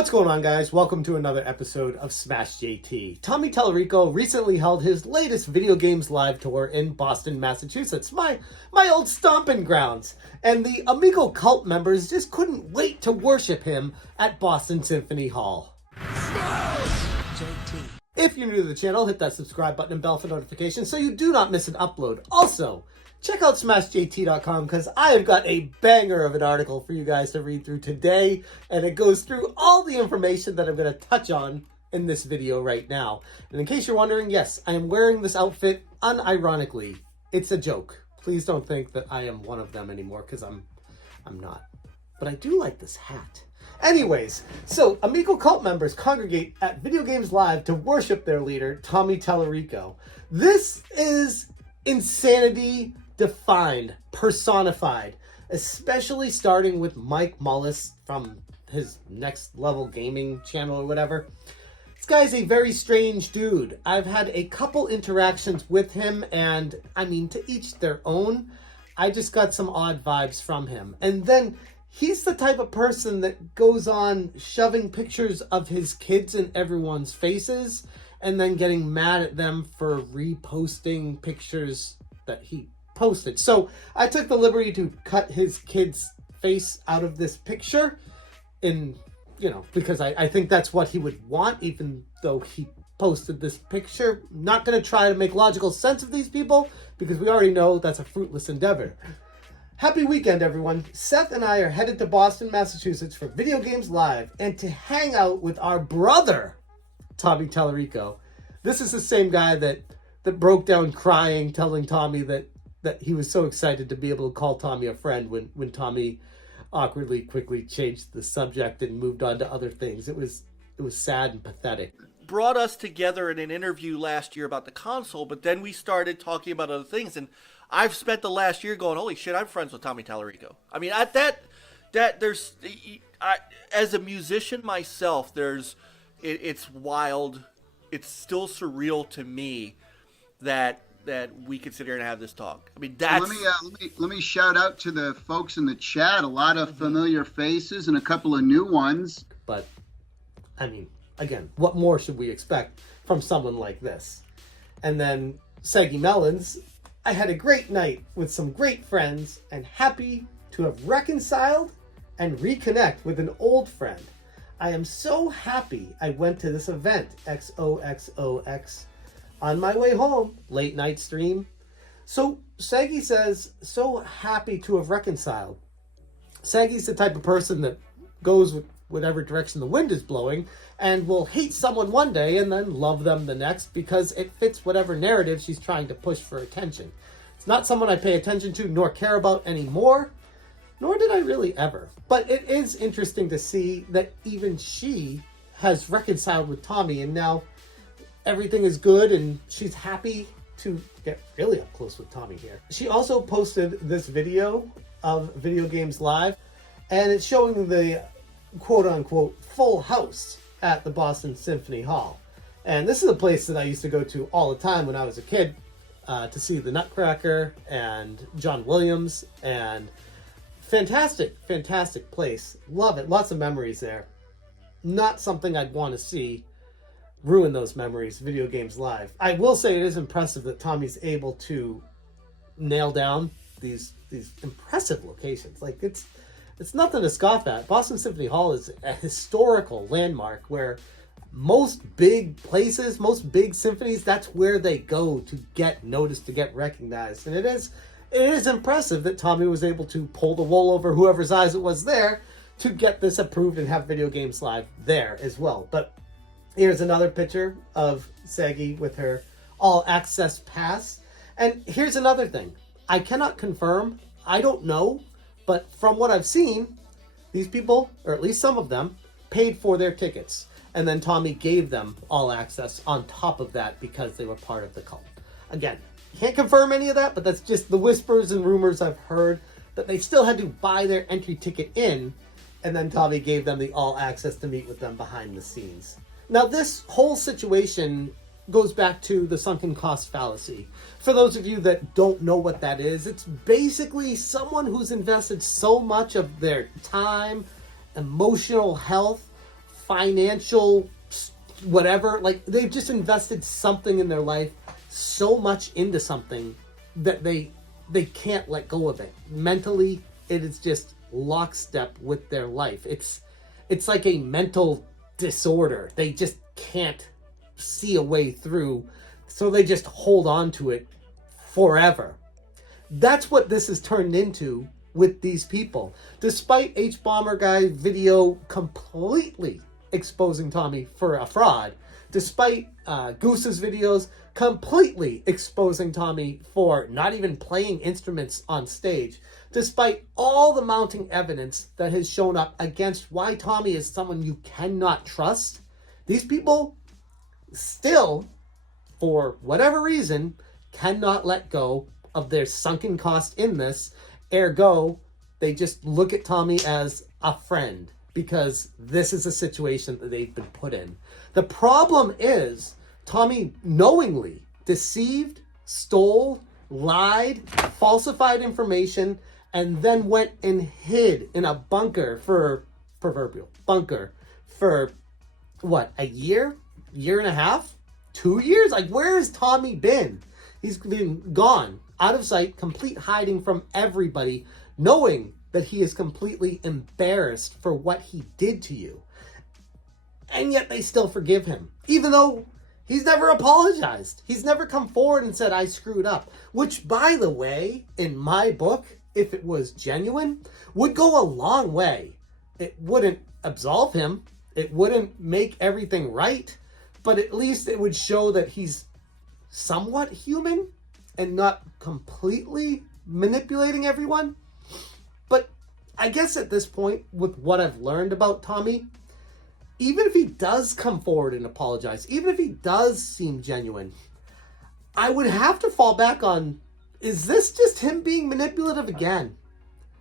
What's going on, guys? Welcome to another episode of Smash JT. Tommy Tallarico recently held his latest video games live tour in Boston, Massachusetts, my old stomping grounds. And the Amico Cult members just couldn't wait to worship him at Boston Symphony Hall. Smash JT. If you're new to the channel, hit that subscribe button and bell for notifications so you do not miss an upload. Also, check out smashjt.com because I have got a banger of an article for you guys to read through today, and it goes through all the information that I'm going to touch on in this video right now. And in case you're wondering, yes, I am wearing this outfit unironically. It's a joke. Please don't think that I am one of them anymore because I'm not. But I do like this hat. Anyways, so Amico Cult members congregate at Video Games Live to worship their leader, Tommy Tallarico. This is insanity defined, personified, especially starting with Mike Mullis from his Next Level Gaming channel or whatever. This guy's a very strange dude. I've had a couple interactions with him, and I mean, to each their own. I just got some odd vibes from him. And then he's the type of person that goes on shoving pictures of his kids in everyone's faces and then getting mad at them for reposting pictures that he posted. So I took the liberty to cut his kid's face out of this picture because I think that's what he would want, even though he posted this picture. Not going to try to make logical sense of these people because we already know that's a fruitless endeavor. Happy weekend, everyone. Seth and I are headed to Boston, Massachusetts for Video Games Live and to hang out with our brother, Tommy Tallarico. This is the same guy that broke down crying, telling Tommy that he was so excited to be able to call Tommy a friend when Tommy awkwardly quickly changed the subject and moved on to other things. It was sad and pathetic. Brought us together in an interview last year about the console, but then we started talking about other things, and I've spent the last year going, holy shit, I'm friends with Tommy Tallarico. I mean, at that there's, as a musician myself, it's wild. It's still surreal to me that we could sit here and have this talk. I mean, that's... Let me shout out to the folks in the chat. A lot of familiar faces and a couple of new ones. But, I mean, again, what more should we expect from someone like this? And then, Saggy Melons, I had a great night with some great friends and happy to have reconciled and reconnect with an old friend. I am so happy I went to this event, XOXOX. On my way home, late night stream. So Saggy says, so happy to have reconciled. Saggy's the type of person that goes with whatever direction the wind is blowing and will hate someone one day and then love them the next because it fits whatever narrative she's trying to push for attention. It's not someone I pay attention to nor care about anymore, nor did I really ever. But it is interesting to see that even she has reconciled with Tommy and now everything is good and she's happy to get really up close with Tommy here. She also posted this video of Video Games Live, and it's showing the quote-unquote full house at the Boston Symphony Hall. And this is a place that I used to go to all the time when I was a kid to see the Nutcracker and John Williams, and fantastic place. Love it. Lots of memories there. Not something I'd want to see ruin those memories. Video Games Live. I will say it is impressive that Tommy's able to nail down these impressive locations. Like it's nothing to scoff at. Boston Symphony Hall is a historical landmark where most big places, most big symphonies, that's where they go to get noticed, to get recognized. And it is impressive that Tommy was able to pull the wool over whoever's eyes it was there to get this approved and have Video Games Live there as well. But here's another picture of Saggy with her all-access pass. And here's another thing. I cannot confirm, I don't know, but from what I've seen, these people, or at least some of them, paid for their tickets. And then Tommy gave them all access on top of that because they were part of the cult. Again, can't confirm any of that, but that's just the whispers and rumors I've heard, that they still had to buy their entry ticket in, and then Tommy gave them the all access to meet with them behind the scenes. Now, this whole situation goes back to the sunken cost fallacy. For those of you that don't know what that is, it's basically someone who's invested so much of their time, emotional health, financial whatever. Like, they've just invested something in their life, so much into something that they can't let go of it. Mentally, it is just lockstep with their life. It's like a mental disorder. They just can't see a way through, so they just hold on to it forever. That's what this has turned into with these people. Despite H-Bomber Guy video completely exposing Tommy for a fraud, despite Goose's videos completely exposing Tommy for not even playing instruments on stage, despite all the mounting evidence that has shown up against why Tommy is someone you cannot trust, these people still, for whatever reason, cannot let go of their sunken cost in this. Ergo, they just look at Tommy as a friend because this is a situation that they've been put in. The problem is Tommy knowingly deceived, stole, lied, falsified information, and then went and hid in a bunker for what, a year and a half, 2 years? Like, where has Tommy been? He's been gone, out of sight, complete hiding from everybody, knowing that he is completely embarrassed for what he did to you. And yet they still forgive him, even though he's never apologized. He's never come forward and said, I screwed up. Which, by the way, in my book, if it was genuine, would go a long way. It wouldn't absolve him. It wouldn't make everything right. But at least it would show that he's somewhat human and not completely manipulating everyone. But I guess at this point, with what I've learned about Tommy, even if he does come forward and apologize, even if he does seem genuine, I would have to fall back on, is this just him being manipulative again?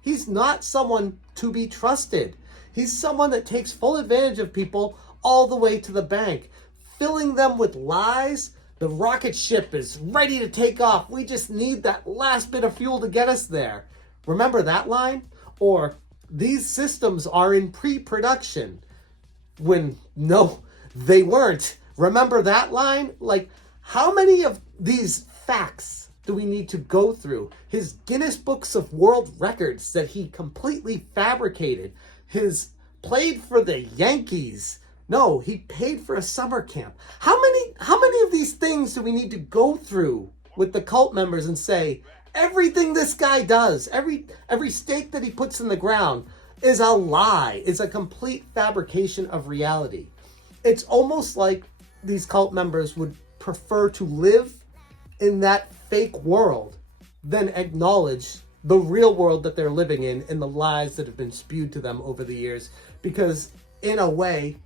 He's not someone to be trusted. He's someone that takes full advantage of people all the way to the bank, filling them with lies. The rocket ship is ready to take off. We just need that last bit of fuel to get us there. Remember that line? Or, these systems are in pre-production. When, no, they weren't. Remember that line? Like, how many of these facts do we need to go through? His Guinness Books of World Records that he completely fabricated. His played for the Yankees. No, he paid for a summer camp. How many of these things do we need to go through with the cult members and say, everything this guy does, every stake that he puts in the ground is a lie, is a complete fabrication of reality? It's almost like these cult members would prefer to live in that fake world than acknowledge the real world that they're living in and the lies that have been spewed to them over the years. Because in a way,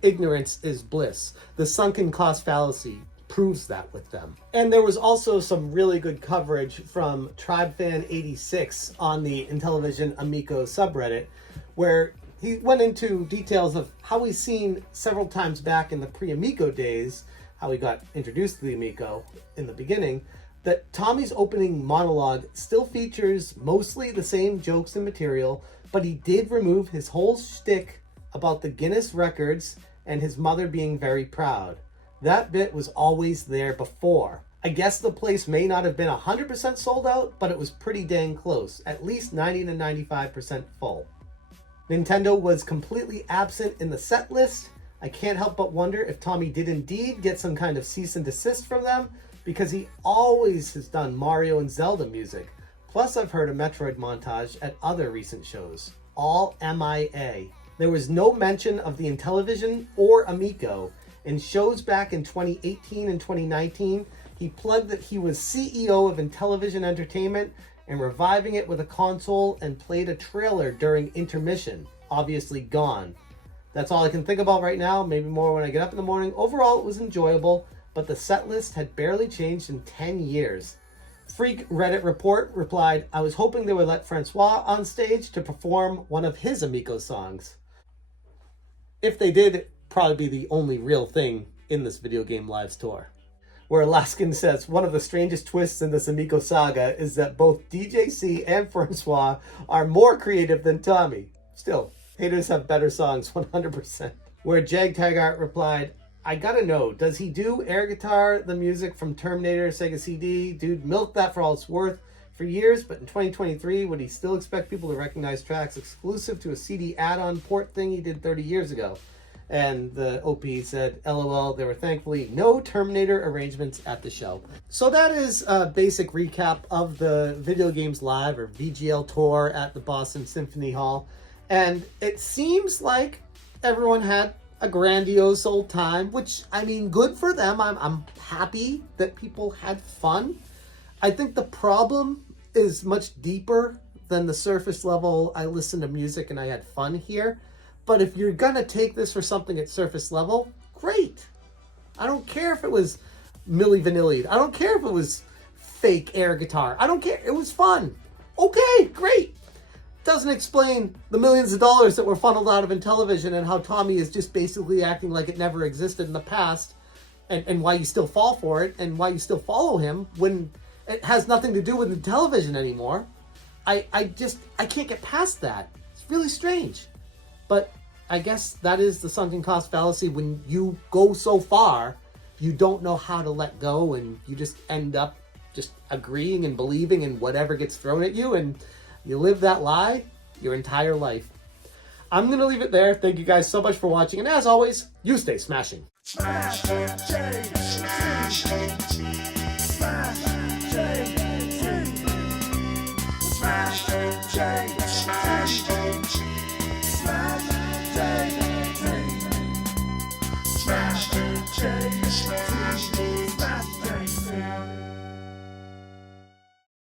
ignorance is bliss. The sunken cost fallacy proves that with them. And there was also some really good coverage from TribeFan86 on the Intellivision Amico subreddit, where he went into details of how he's seen several times back in the pre-Amico days, how he got introduced to the Amico in the beginning, that Tommy's opening monologue still features mostly the same jokes and material, but he did remove his whole shtick about the Guinness records and his mother being very proud. That bit was always there before. I guess the place may not have been 100% sold out, but it was pretty dang close, at least 90 to 95% full. Nintendo was completely absent in the set list. I can't help but wonder if Tommy did indeed get some kind of cease and desist from them, because he always has done Mario and Zelda music. Plus, I've heard a Metroid montage at other recent shows. All MIA. There was no mention of the Intellivision or Amico. In shows back in 2018 and 2019, he plugged that he was CEO of Intellivision Entertainment and reviving it with a console, and played a trailer during intermission. Obviously gone. That's all I can think about right now, maybe more when I get up in the morning. Overall, it was enjoyable, but the set list had barely changed in 10 years. Freak Reddit Report replied, I was hoping they would let Francois on stage to perform one of his Amico songs. If they did, it'd probably be the only real thing in this Video Game Lives tour. Where Alaskan says, one of the strangest twists in this Amico saga is that both DJC and Francois are more creative than Tommy. Still, haters have better songs, 100%. where Jag Taggart replied, I gotta know, does he do air guitar, the music from Terminator, Sega CD? Dude, milked that for all it's worth for years, but in 2023, would he still expect people to recognize tracks exclusive to a CD add-on port thing he did 30 years ago? And the OP said, LOL, there were thankfully no Terminator arrangements at the show. So that is a basic recap of the Video Games Live, or VGL tour at the Boston Symphony Hall. And it seems like everyone had a grandiose old time, which, I mean, good for them. I'm happy that people had fun. I think the problem is much deeper than the surface level, I listened to music and I had fun here. But if you're gonna take this for something at surface level, great. I don't care if it was Milli Vanilli. I don't care if it was fake air guitar. I don't care. It was fun. Okay, great. Doesn't explain the millions of dollars that were funneled out of Intellivision and how Tommy is just basically acting like it never existed in the past, and why you still fall for it and why you still follow him when it has nothing to do with Intellivision anymore. I can't get past that. It's really strange. But I guess that is the sunken cost fallacy. When you go so far, you don't know how to let go, and you just end up just agreeing and believing in whatever gets thrown at you, and you live that lie your entire life. I'm going to leave it there. Thank you guys so much for watching, and as always, you stay smashing. Smash,